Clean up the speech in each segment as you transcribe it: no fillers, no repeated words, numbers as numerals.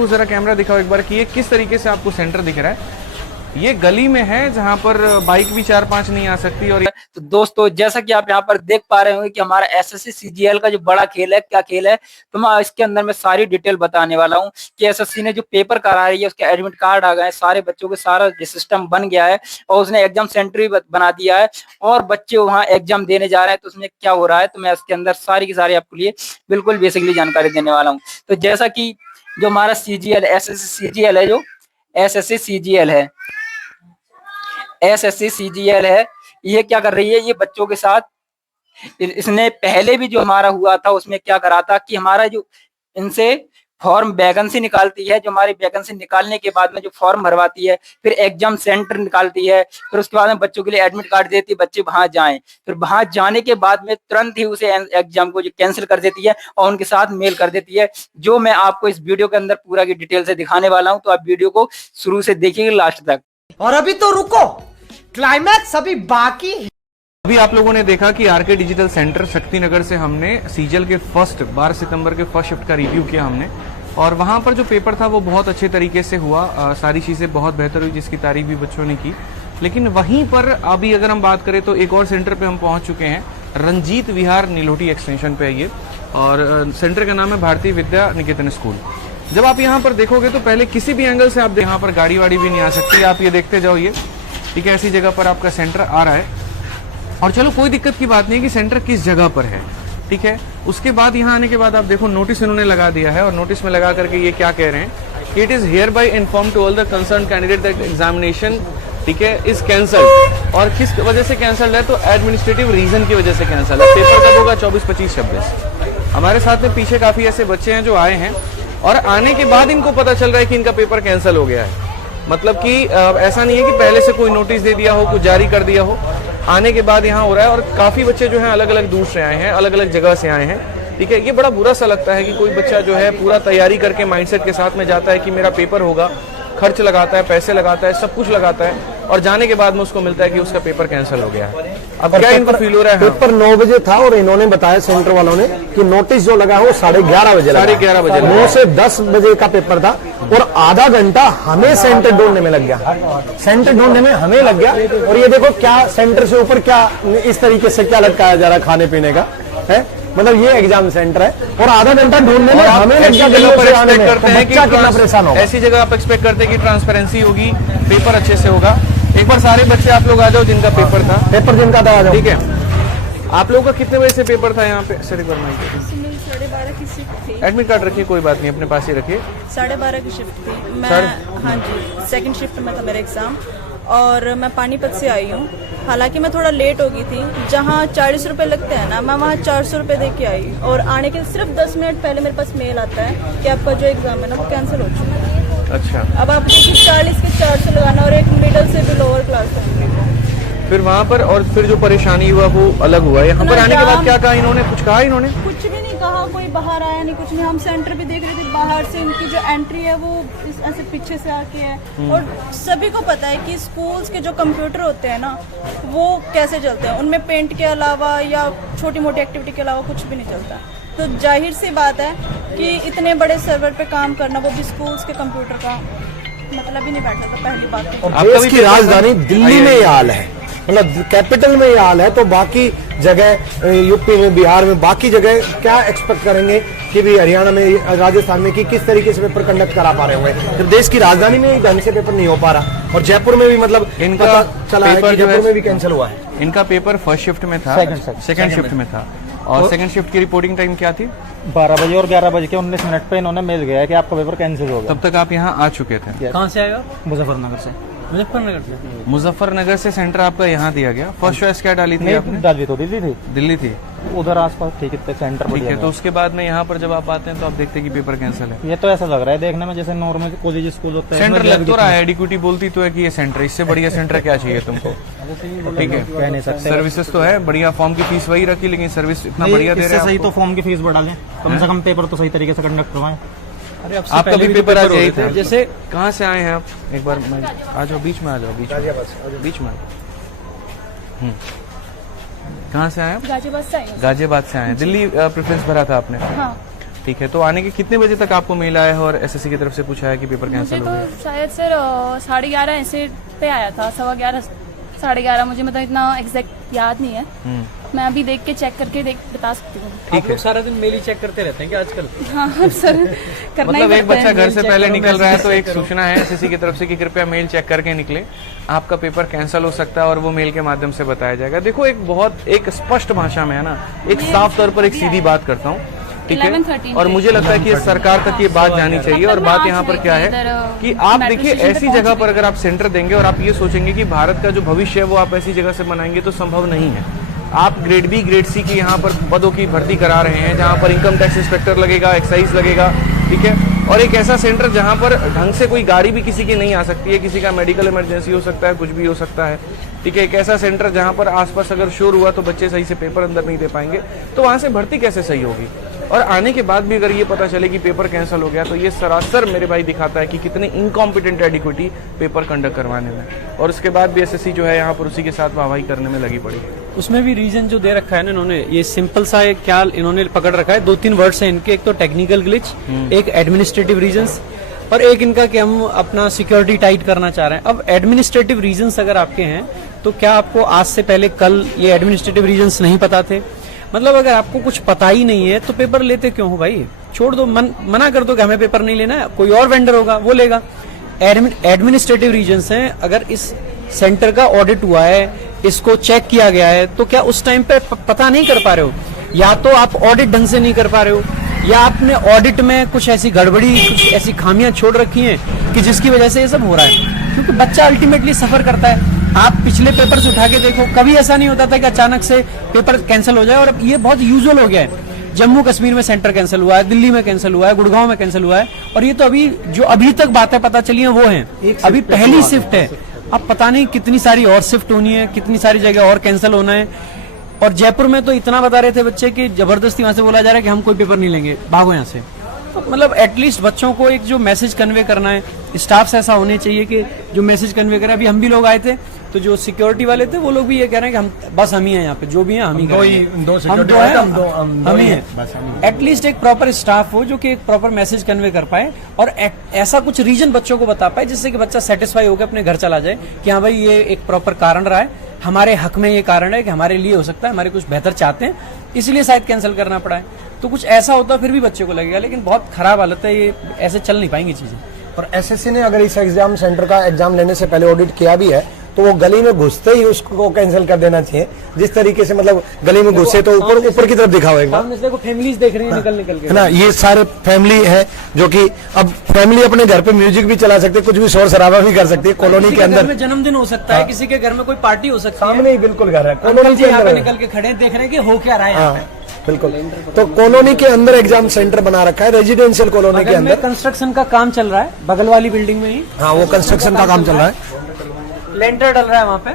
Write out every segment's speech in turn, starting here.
देखो जरा कैमरा दिखाओ एक बार कि ये किस तरीके से आपको सेंटर दिख रहा है। ये गली में है जहां पर बाइक भी 4-5 नहीं आ सकती। और तो दोस्तों जैसा कि आप यहाँ पर देख पा रहे होंगे कि हमारा एसएससी सीजीएल का जो बड़ा खेल है, क्या खेल है, तो मैं इसके अंदर में सारी डिटेल बताने वाला हूँ कि एसएससी ने जो पेपर करा रही है उसके एडमिट कार्ड आ गए हैं, सारे बच्चों के सारा सिस्टम बन गया है और उसने एग्जाम सेंटर भी बना दिया है और बच्चे वहाँ एग्जाम देने जा रहे हैं। तो उसमें क्या हो रहा है, तो मैं इसके अंदर सारी की सारी आपके लिए बिल्कुल बेसिकली जानकारी देने वाला हूँ। तो जैसा कि जो हमारा सीजीएल एसएससी सीजीएल है, जो एसएससी सीजीएल है, एसएससी सीजीएल है, ये क्या कर रही है, ये बच्चों के साथ इसने पहले भी जो हमारा हुआ था उसमें क्या करा था कि हमारा जो इनसे फॉर्म वैकेंसी निकालती है, जो हमारी वैकेंसी निकालने के बाद में जो फॉर्म भरवाती है, फिर एग्जाम सेंटर निकालती है, फिर उसके बाद में बच्चों के लिए एडमिट कार्ड देती है, बच्चे वहां जाएं, फिर वहां जाने के बाद में तुरंत ही उसे एग्जाम को जो कैंसिल कर देती है और उनके साथ मेल कर देती है, जो मैं आपको इस वीडियो के अंदर पूरा की डिटेल से दिखाने वाला हूं। तो आप वीडियो को शुरू से देखिएगा लास्ट तक। और अभी तो रुको, क्लाइमैक्स अभी बाकी। अभी आप लोगों ने देखा कि आरके डिजिटल सेंटर शक्तिनगर से हमने सीजीएल के 12 सितंबर के फर्स्ट शिफ्ट का रिव्यू किया हमने, और वहां पर जो पेपर था वो बहुत अच्छे तरीके से हुआ। सारी चीजें बहुत बेहतर हुई, जिसकी तारीफ भी बच्चों ने की। लेकिन वहीं पर अभी अगर हम बात करें तो एक और सेंटर पे हम पहुंच चुके हैं, रंजीत विहार नीलोटी एक्सटेंशन पे ये, और सेंटर का नाम है भारतीय विद्या निकेतन स्कूल। जब आप यहाँ पर देखोगे तो पहले किसी भी एंगल से आप यहाँ पर गाड़ी वाड़ी भी नहीं आ सकती, आप ये देखते जाओ, ये ठीक है, ऐसी जगह पर आपका सेंटर आ रहा है। और चलो कोई दिक्कत की बात नहीं कि सेंटर किस जगह पर है, ठीक है। उसके बाद यहाँ आने के बाद आप देखो नोटिस इन्होंने लगा दिया है, और नोटिस में लगा करके ये क्या कह रहे हैं कि it is hereby inform to all the concern candidate that examination, ठीक है, इज कैंसल। और किस वजह से कैंसल है, तो एडमिनिस्ट्रेटिव रीजन की वजह से कैंसल है। पेपर कब होगा, 24, 25, 26। हमारे साथ में पीछे काफी ऐसे बच्चे हैं जो आए हैं और आने के बाद इनको पता चल रहा है कि इनका पेपर कैंसिल हो गया है। मतलब कि ऐसा नहीं है कि पहले से कोई नोटिस दे दिया हो, कुछ जारी कर दिया हो, आने के बाद यहाँ हो रहा है। और काफी बच्चे जो हैं अलग अलग दूर से आए हैं, अलग अलग जगह से आए हैं, ठीक है। ये बड़ा बुरा सा लगता है कि कोई बच्चा जो है पूरा तैयारी करके माइंडसेट के साथ में जाता है कि मेरा पेपर होगा, खर्च लगाता है, पैसे लगाता है, सब कुछ लगाता है, और जाने के बाद में उसको मिलता है कि उसका पेपर कैंसिल हो गया है। अब क्या इनको फील हो रहा है? पेपर 9 बजे था और इन्होंने बताया सेंटर वालों ने कि नोटिस जो लगा है वो 11:30 बजे, 11:30 बजे, 9 से 10 बजे का पेपर था, और आधा घंटा हमें सेंटर ढूंढने में लग गया, सेंटर ढूंढने में हमें लग गया। और ये देखो क्या सेंटर से ऊपर क्या इस तरीके से क्या लटकाया जा रहा है खाने पीने का है, मतलब ये एग्जाम सेंटर है, और आधा घंटा ढूंढने में हमें लग गया। बच्चा कितना परेशान होगा। ऐसी जगह आप एक्सपेक्ट करते हैं कि ट्रांसपेरेंसी होगी, पेपर अच्छे से होगा। एक बार सारे बच्चे आप लोग आ जाओ जिनका पेपर था, जिनका था आ जाओ, ठीक है। आप लोगों का कितने बजे से पेपर था यहाँ पे? सर एक बार 12:30 की शिफ्ट थी। एडमिट कार्ड रखिए, कोई बात नहीं, अपने पास ही रखिए। 12:30 की शिफ्ट थी मैं, हाँ जी, सेकंड शिफ्ट में था मेरा एग्जाम, और मैं पानीपत से आई हूँ। हालांकि मैं थोड़ा लेट हो गई थी, जहाँ 40 रुपये लगते हैं ना, मैं वहाँ 400 रुपये दे के आई, और आने के सिर्फ 10 मिनट पहले मेरे पास मेल आता है कि आपका जो एग्जाम है ना वो कैंसिल हो चुका है। अच्छा, अब आप देखिए 40 के 400 लगाना, और एक मिडिल से भी लोअर क्लास फैमिली को। फिर वहाँ पर और फिर जो परेशानी हुआ वो अलग हुआ। यहाँ पर आने के बाद क्या कहा इन्होंने? कुछ कहा इन्होंने? कुछ भी नहीं कहा, कोई बाहर आया नहीं, कुछ नहीं। हम सेंटर भी देख रहे थे, बाहर से इनकी जो एंट्री है वो ऐसे पीछे से आके है, और सभी को पता है कि स्कूल्स के जो कंप्यूटर होते हैं ना वो कैसे चलते हैं, उनमें पेंट के अलावा या छोटी मोटी एक्टिविटी के अलावा कुछ भी नहीं चलता। तो जाहिर सी बात है कि इतने बड़े सर्वर पे काम करना, वो भी स्कूल्स के कंप्यूटर का, मतलब ही नहीं बैठा था पहली बात तो। देश की राजधानी दिल्ली में ये हाल है, मतलब कैपिटल में ये हाल है, तो बाकी जगह यूपी में, बिहार में, बाकी जगह क्या एक्सपेक्ट करेंगे कि भी हरियाणा में, राजस्थान में कि किस तरीके से पेपर कंडक्ट करा पा रहे होंगे, जब देश की राजधानी में ही ढंग से पेपर नहीं हो पा रहा। और जयपुर में भी मतलब इनका चला है कि जयपुर में भी कैंसिल हुआ है। इनका पेपर फर्स्ट शिफ्ट में था, सेकंड शिफ्ट में था, और सेकंड शिफ्ट की रिपोर्टिंग टाइम क्या थी? 12 बजे और 11 बजे के 19 मिनट पे इन्होंने मेल गया कि आपका पेपर कैंसिल हो गया। तब तक आप यहाँ आ चुके थे? कहाँ से आए आप? मुजफ्फरनगर से। मुजफ्फरनगर से सेंटर आपका यहाँ दिया गया। फर्स्ट चॉइस क्या डाली थी आपने? डाली तो दिल्ली थी। दिल्ली थी, उधर आसपास ठीक है सेंटर, ठीक है। तो उसके बाद में यहाँ पर जब आप आते हैं तो आप देखते हैं कि पेपर कैंसिल है। ये तो ऐसा लग रहा है देखने में जैसे नॉर्मल कॉलेज स्कूल होता है। सेंटर लग तो रहा है, एडिक्यूटी बोलती तो है कि ये सेंटर, इससे बढ़िया सेंटर क्या चाहिए तुमको? ठीक है, कह नहीं सकते। सर्विसेज तो है बढ़िया, फॉर्म की फीस वही रखी, लेकिन सर्विस इतना बढ़िया दे रहे हैं। सही तो फॉर्म की फीस बढ़ा लें, कम से कम पेपर तो सही तरीके से कंडक्ट करवाएं। अरे आपका भी पेपर आज यही था। जैसे कहाँ से आए हैं आप? एक बार आ जाओ, बीच में आ जाओ, बीच में। कहाँ से आए आप? गाजियाबाद से आए हैं। गाजियाबाद से आए हैं। दिल्ली प्रेफरेंस भरा था आपने? हाँ। ठीक है, तो आने के कितने बजे तक आपको मेल आया है और एसएससी की तरफ से पूछा है कि पेपर कैंसिल मुझे हो तो गया? शायद सर 11:30 ऐसे पे आया था, 11:15 11:30, मुझे मतलब इतना एग्जैक्ट याद नहीं है। मैं अभी देख के चेक करके बता सकती हूँ। ठीक है, सारा दिन मेल ही चेक करते रहते हैं क्या आजकल? हाँ सर, करना मतलब ही एक पड़ता बच्चा है। घर से पहले निकल रहा है तो एक सूचना है एसएससी की तरफ से कि कृपया मेल चेक करके निकले, आपका पेपर कैंसिल हो सकता है और वो मेल के माध्यम से बताया जाएगा। देखो एक स्पष्ट भाषा में है ना, एक साफ तौर पर एक सीधी बात करता हूँ, ठीक है, 11-13 और मुझे लगता है कि सरकार तक ये बात जानी चाहिए। और बात यहाँ पर क्या है कि आप देखिए ऐसी जगह पर अगर आप सेंटर देंगे और आप ये सोचेंगे कि भारत का जो भविष्य है वो आप ऐसी जगह से बनाएंगे तो संभव नहीं है। आप ग्रेड बी ग्रेड सी की यहाँ पर पदों की भर्ती करा रहे हैं जहाँ पर इनकम टैक्स इंस्पेक्टर लगेगा, एक्साइज लगेगा, ठीक है, और एक ऐसा सेंटर जहाँ पर ढंग से कोई गाड़ी भी किसी की नहीं आ सकती है, किसी का मेडिकल इमरजेंसी हो सकता है, कुछ भी हो सकता है, ठीक है, एक ऐसा सेंटर जहाँ पर आसपास अगर शोर हुआ तो बच्चे सही से पेपर अंदर नहीं दे पाएंगे, तो वहाँ से भर्ती कैसे सही होगी? और आने के बाद भी अगर ये पता चले कि पेपर कैंसिल हो गया तो ये सरासर मेरे भाई दिखाता है कि कितने इनकॉम्पिटेंट एडिक्विटी पेपर कंडक्ट करवाने में, और उसके बाद भी एसएससी जो है यहाँ पर उसी के साथ वाहवाही करने में लगी पड़ी है। उसमें भी रीजन जो दे रखा है ना इन्होंने, ये सिंपल सा एक क्या इन्होंने पकड़ रखा है, 2-3 वर्ड्स हैं इनके, एक तो टेक्निकल ग्लिच, एक एडमिनिस्ट्रेटिव रीजंस, और एक इनका कि हम अपना सिक्योरिटी टाइट करना चाह रहे हैं। अब एडमिनिस्ट्रेटिव रीजंस अगर आपके हैं तो क्या आपको आज से पहले कल ये एडमिनिस्ट्रेटिव रीजंस नहीं पता थे? मतलब अगर आपको कुछ पता ही नहीं है तो पेपर लेते क्यों हो भाई? छोड़ दो, मना कर दो कि हमें पेपर नहीं लेना है, कोई और वेंडर होगा वो लेगा। एडमिनिस्ट्रेटिव रीजंस हैं, अगर इस सेंटर का ऑडिट हुआ है, इसको चेक किया गया है, तो क्या उस टाइम पे पता नहीं कर पा रहे हो? या तो आप ऑडिट ढंग से नहीं कर पा रहे हो, या आपने ऑडिट में कुछ ऐसी गड़बड़ी, कुछ ऐसी खामियां छोड़ रखी हैं कि जिसकी वजह से ये सब हो रहा है। क्योंकि बच्चा अल्टीमेटली सफर करता है। आप पिछले पेपर से उठा के देखो, कभी ऐसा नहीं होता था कि अचानक से पेपर कैंसिल हो जाए, और अब ये बहुत यूजुअल हो गया है। जम्मू कश्मीर में सेंटर कैंसिल हुआ है, दिल्ली में कैंसिल हुआ है, गुड़गांव में कैंसिल हुआ है, और ये तो अभी तक बातें पता चली हैं वो हैं, अभी पहली शिफ्ट है। अब पता नहीं कितनी सारी और शिफ्ट होनी है, कितनी सारी जगह और कैंसिल होना है। और जयपुर में तो इतना बता रहे थे बच्चे कि जबरदस्ती वहां से बोला जा रहा है कि हम कोई पेपर नहीं लेंगे, भागो यहाँ से। तो मतलब एटलीस्ट बच्चों को एक जो मैसेज कन्वे करना है, स्टाफ ऐसा होने चाहिए कि जो मैसेज कन्वे करे। अभी हम भी लोग आए थे तो जो सिक्योरिटी वाले थे वो लोग भी ये कह रहे हैं कि हम ही हैं यहाँ पे, जो भी हैं हम ही हम ही हैं। एटलीस्ट एक प्रॉपर स्टाफ हो जो कि एक प्रॉपर मैसेज कन्वे कर पाए और ऐसा कुछ रीजन बच्चों को बता पाए जिससे कि बच्चा सेटिस्फाई होकर अपने घर चला जाए कि हाँ भाई ये एक प्रॉपर कारण रहा है, हमारे हक में ये कारण है कि हमारे लिए हो सकता है, हमारे कुछ बेहतर चाहते हैं, इसलिए शायद कैंसिल करना पड़ा है। तो कुछ ऐसा होता फिर भी बच्चे को लगेगा, लेकिन बहुत खराब हालत है, ये ऐसे चल नहीं पाएंगी चीजें। और एसएससी ने अगर इस एग्जाम सेंटर का एग्जाम लेने से पहले ऑडिट किया भी है तो वो गली में घुसते ही उसको कैंसिल कर देना चाहिए। जिस तरीके से मतलब गली में घुसे तो ऊपर की तरफ दिखा हुआ देखो फैमिलीज देख रही है निकल के, है ना, ये सारे फैमिली है जो कि अब फैमिली अपने घर पे म्यूजिक भी चला सकते, कुछ भी शोर शराबा भी कर सकती है। कॉलोनी के अंदर जन्मदिन हो सकता है, किसी के घर में कोई पार्टी हो सकती है, सामने ही बिल्कुल घर है, कॉलोनी के अंदर निकल के खड़े देख रहे हैं कि हो क्या रहा है यहाँ पे। बिल्कुल, तो कॉलोनी के अंदर एग्जाम सेंटर बना रखा है, रेजिडेंशियल कॉलोनी के अंदर कंस्ट्रक्शन का काम चल रहा है, बगल वाली बिल्डिंग में ही। हाँ, वो कंस्ट्रक्शन का काम चल रहा है, लेंटर डल रहा है वहाँ पे।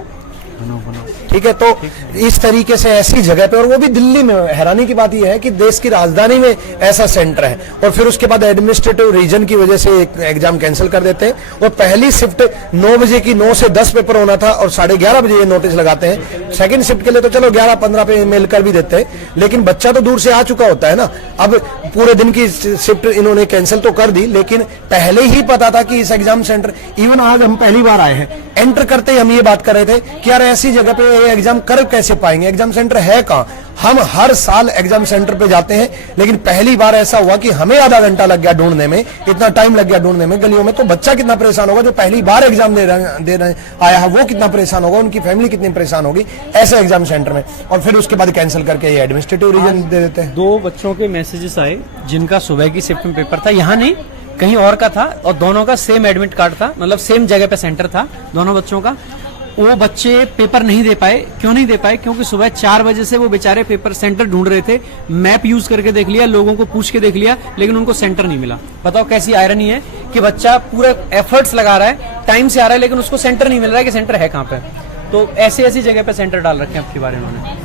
ठीक है, तो इस तरीके से ऐसी जगह पे, और वो भी दिल्ली में, हैरानी की बात यह है कि देश की राजधानी में ऐसा सेंटर है, और फिर उसके बाद एडमिनिस्ट्रेटिव रीजन की वजह से एग्जाम कैंसिल कर देते हैं। और पहली शिफ्ट 9 बजे की 9 से 10 पेपर होना था और 11:30 बजे ये नोटिस लगाते हैं। सेकंड शिफ्ट के लिए तो चलो 11:15 पे मेल कर भी देते हैं, लेकिन बच्चा तो दूर से आ चुका होता है ना। अब पूरे दिन की शिफ्ट इन्होंने कैंसिल तो कर दी, लेकिन पहले ही पता था कि इस एग्जाम सेंटर, इवन आज हम पहली बार आए हैं, एंटर करते ही हम ये बात कर रहे थे कि यार ऐसी जगह पे एग्जाम कर कैसे पाएंगे, एग्जाम सेंटर है कहाँ। हम हर साल एग्जाम सेंटर पे जाते हैं, लेकिन पहली बार ऐसा हुआ कि हमें आधा घंटा लग गया ढूंढने में, इतना टाइम लग गया ढूंढने में गलियों में। तो बच्चा कितना परेशान होगा जो पहली बार एग्जाम दे रहे आया है, वो कितना परेशान होगा, उनकी फैमिली कितनी परेशान होगी ऐसे एग्जाम सेंटर में। और फिर उसके बाद कैंसिल करके ये एडमिनिस्ट्रेटिव रीजन दे देते हैं। 2 बच्चों के मैसेजेस आए जिनका सुबह की शिफ्ट में पेपर था, यहाँ नहीं कहीं और का था, और दोनों का सेम एडमिट कार्ड था, मतलब सेम जगह पे सेंटर था दोनों बच्चों का। वो बच्चे पेपर नहीं दे पाए। क्यों नहीं दे पाए? क्योंकि सुबह 4 बजे से वो बेचारे पेपर सेंटर ढूंढ रहे थे, मैप यूज करके देख लिया, लोगों को पूछ के देख लिया, लेकिन उनको सेंटर नहीं मिला। बताओ कैसी आयरनी है कि बच्चा पूरे एफर्ट्स लगा रहा है, टाइम से आ रहा है, लेकिन उसको सेंटर नहीं मिल रहा है कि सेंटर है कहाँ पे। तो ऐसी जगह पे सेंटर डाल रखे हैं आपके बारे में।